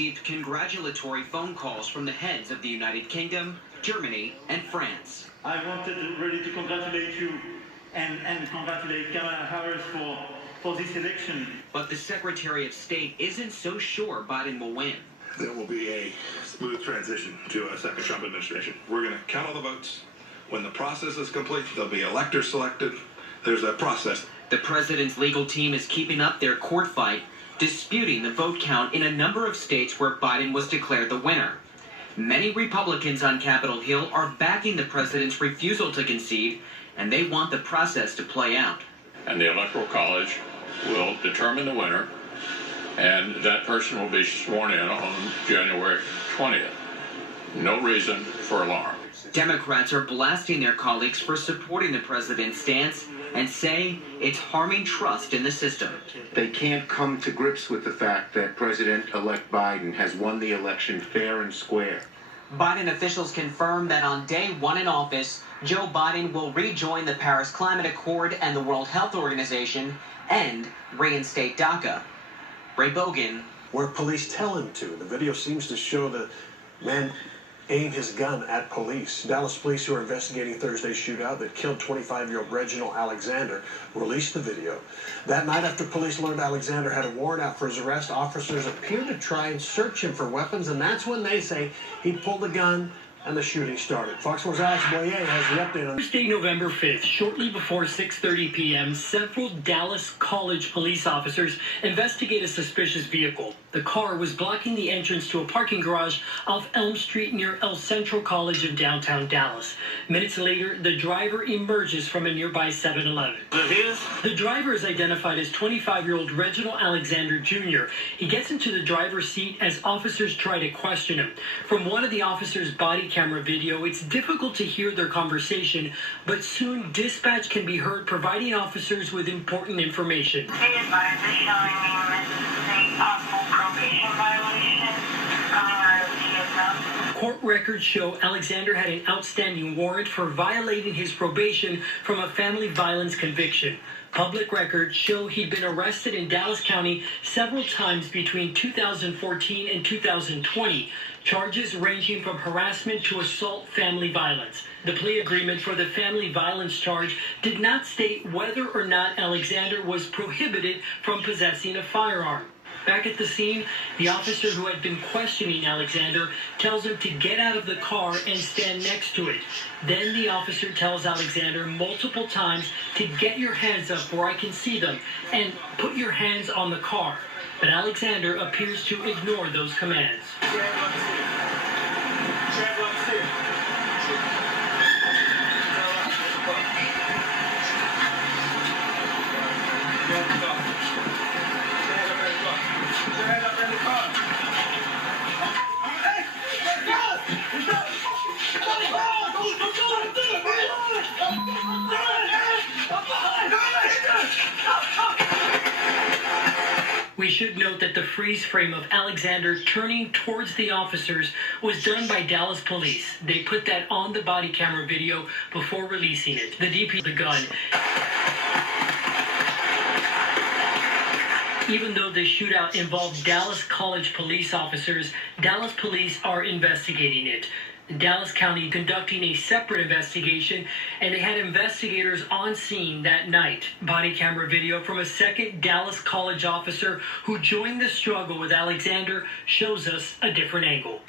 received congratulatory phone calls from the heads of the United Kingdom, Germany, and France. I wanted really to congratulate you and congratulate Kamala Harris for this election. But the Secretary of State isn't so sure Biden will win. There will be a smooth transition to a second Trump administration. We're going to count all the votes. When the process is complete, there'll be electors selected. There's a process. The president's legal team is keeping up their court fight, disputing the vote count in a number of states where Biden was declared the winner. Many Republicans on Capitol Hill are backing the president's refusal to concede, and they want the process to play out. And the Electoral College will determine the winner, and that person will be sworn in on January 20th. No reason for alarm. Democrats are blasting their colleagues for supporting the president's stance and say it's harming trust in the system. They can't come to grips with the fact that President-elect Biden has won the election fair and square. Biden officials confirmed that on day one in office, Joe Biden will rejoin the Paris Climate Accord and the World Health Organization and reinstate DACA. Ray Bogan. Where police tell him to. The video seems to show the man aim his gun at police. Dallas police, who are investigating Thursday's shootout that killed 25-year-old Reginald Alexander, released the video. That night, after police learned Alexander had a warrant out for his arrest, officers appeared to try and search him for weapons, and that's when they say he pulled the gun and the shooting started. Fox 4's Alex Boyer has the update on Thursday, November 5th, shortly before 6:30 p.m., several Dallas College police officers investigate a suspicious vehicle. The car was blocking the entrance to a parking garage off Elm Street near El Centro College of downtown Dallas. Minutes later, the driver emerges from a nearby 7-Eleven. The driver is identified as 25-year-old Reginald Alexander Jr. He gets into the driver's seat as officers try to question him. From one of the officers' body camera video, it's difficult to hear their conversation, but soon dispatch can be heard providing officers with important information. They advised us showing me a possible probation violation coming out of Vietnam. Court records show Alexander had an outstanding warrant for violating his probation from a family violence conviction. Public records show he'd been arrested in Dallas County several times between 2014 and 2020, charges ranging from harassment to assault family violence. The plea agreement for the family violence charge did not state whether or not Alexander was prohibited from possessing a firearm. Back at the scene, the officer who had been questioning Alexander tells him to get out of the car and stand next to it. Then the officer tells Alexander multiple times to get your hands up where I can see them and put your hands on the car. But Alexander appears to ignore those commands. We should note that the freeze frame of Alexander turning towards the officers was done by Dallas police. They put that on the body camera video before releasing it. The DP the gun. Even though the shootout involved Dallas College police officers, Dallas police are investigating it. Dallas County conducting a separate investigation, and they had investigators on scene that night. Body camera video from a second Dallas College officer who joined the struggle with Alexander shows us a different angle.